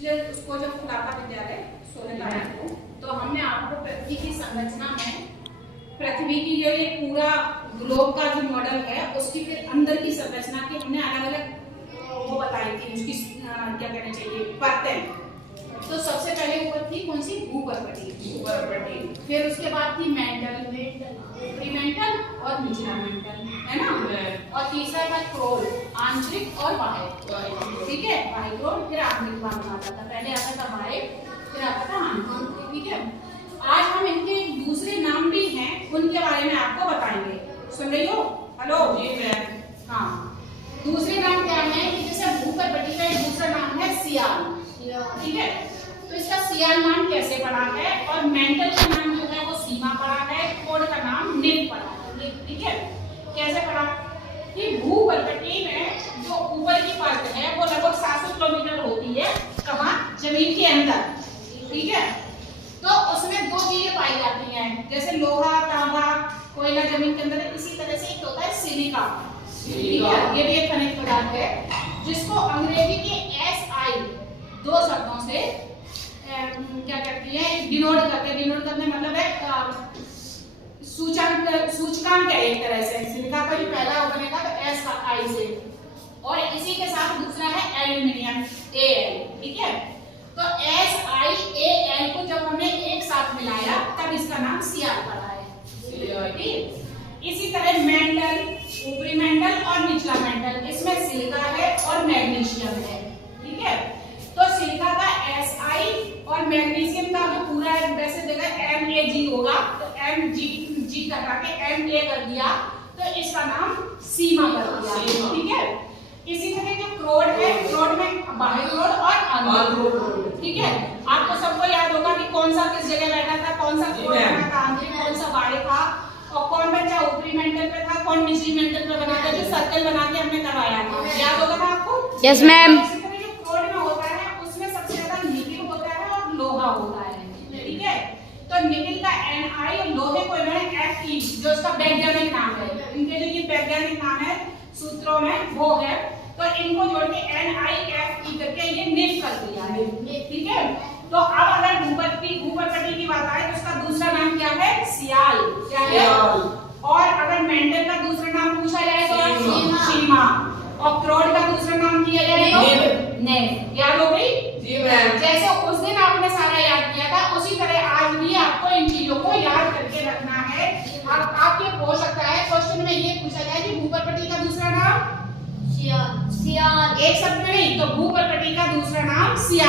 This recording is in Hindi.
इसलिए उसको जब फुलाका विद्यालय सोने लाया तो हमने आपको पृथ्वी की संरचना में पृथ्वी की जो ये पूरा ग्लोब का जो मॉडल है उसकी फिर अंदर की संरचना की हमने अलग अलग वो बताई थी, उसकी क्या कहना चाहिए परतें। तो सबसे पहले ऊपर थी कौन सी, भूपर्वती, फिर उसके बाद थी मेंटल, प्रीमेंटल और निचला मेंटल, है ना। और तीसरा था क्रोल, आंतरिक और बाह्य, ठीक है, बाह्य क्रोल, फिर आंतरिक भाग आता था, पहले आता था बाह्य, फिर आता था आंतरिक, ठीक है। आज हम इनके दूसरे नाम भी हैं, उनके बारे में आपको बताएंगे। सुन रही हो? हेलो जी मैम। हाँ, दूसरे नाम क्या है कि जैसे भूपर्वती का दूसरा नाम है सियाल, ठीक है। तो इसका सियाल नाम कैसे पड़ा है, और मेंटल का नाम जो है वो सीमा पड़ा है, कोड का नाम निप पड़ा है, ठीक है। कैसे पड़ा कि भूपर्वती में जो ऊपर की परत है वो लगभग 700 किलोमीटर होती है, कहाँ, जमीन के अंदर, ठीक है। तो उसमें दो चीजें पाई जाती हैं, जैसे लोहा, तांबा, कोयला जमीन के अंदर, इसी तरह से एक होता है सिलिका, ठीक है। ये भी एक खनिज पदार्थ है जिसको अंग्रेजी के SI दो शब्दों से क्या कहती है, डिनोट करते हैं। डिनोट करने मतलब है सूचकांक है एक तरह से। सिलिका का भी पहला बनेगा तो S का I से, और इसी के साथ दूसरा है एल्यूमिनियम Al, ठीक है। तो SiAl को जब हमने एक साथ मिलाया तब इसका नाम सियाल पड़ा है, ठीक। इसी तरह मेंटल, ऊपरी मेंटल और निचला मेंटल, इसमें सिलिका है और मैग्नीशियम है, ठीक है। तो सिलिका का Si और मैग्नीशियम का जो पूरा वैसे जगह Mag होगा, तो Mg कटा के Ma कर दिया, तो इसका नाम सीमा कर दिया, ठीक है। इसी तरह जो क्रोड है, क्रोड में बाह्य क्रोड और आंतरिक क्रोड, ठीक है। आपको सबको याद होगा कि कौन सा किस जगह बैठा था, कौन सा क्रोड बना था, आंतरिक कौन सा बाह्य था, और कौन बच्चा ऊपरी मेंटल पे था, कौन निचली मेंटल पे बना था, जो सर्कल बना के हमने करवाया था, याद होगा ना आपको? Yes ma'am. इसी तरह जो क्रोड में होता है उसमें सबसे ज्यादा निकिल होता है और लोहा होता है, ठीक है। तो निकिल का Ni और लोहे को इन्होंने Fe, जो उसका वैज्ञानिक नाम है, इनके जो ये वैज्ञानिक नाम है सूत्रों में वो है, तो इनको जोड़ के NiFe करके ये निप कर दिया है, ठीक है। तो अब अगर भूपर्वती की बात आए तो उसका दूसरा नाम क्या है, सियाल, क्या है, और अगर मेंटल का दूसरा नाम पूछा जाए तो सीमा, और क्रोड का दूसरा नाम किया जाए तो नेप। याद हो गई? जी मैम। जैसे उस दिन आपने सारा याद किया था उसी तरह आज भी आपको इन चीजों को याद करके रखना है। अब आप ये हो सकता है क्वेश्चन में ये पूछा जाए कि भूपर्वती का दूसरा नाम सियाल, एक शब्द में नहीं, तो भूपर्वती का दूसरा नाम सियाल।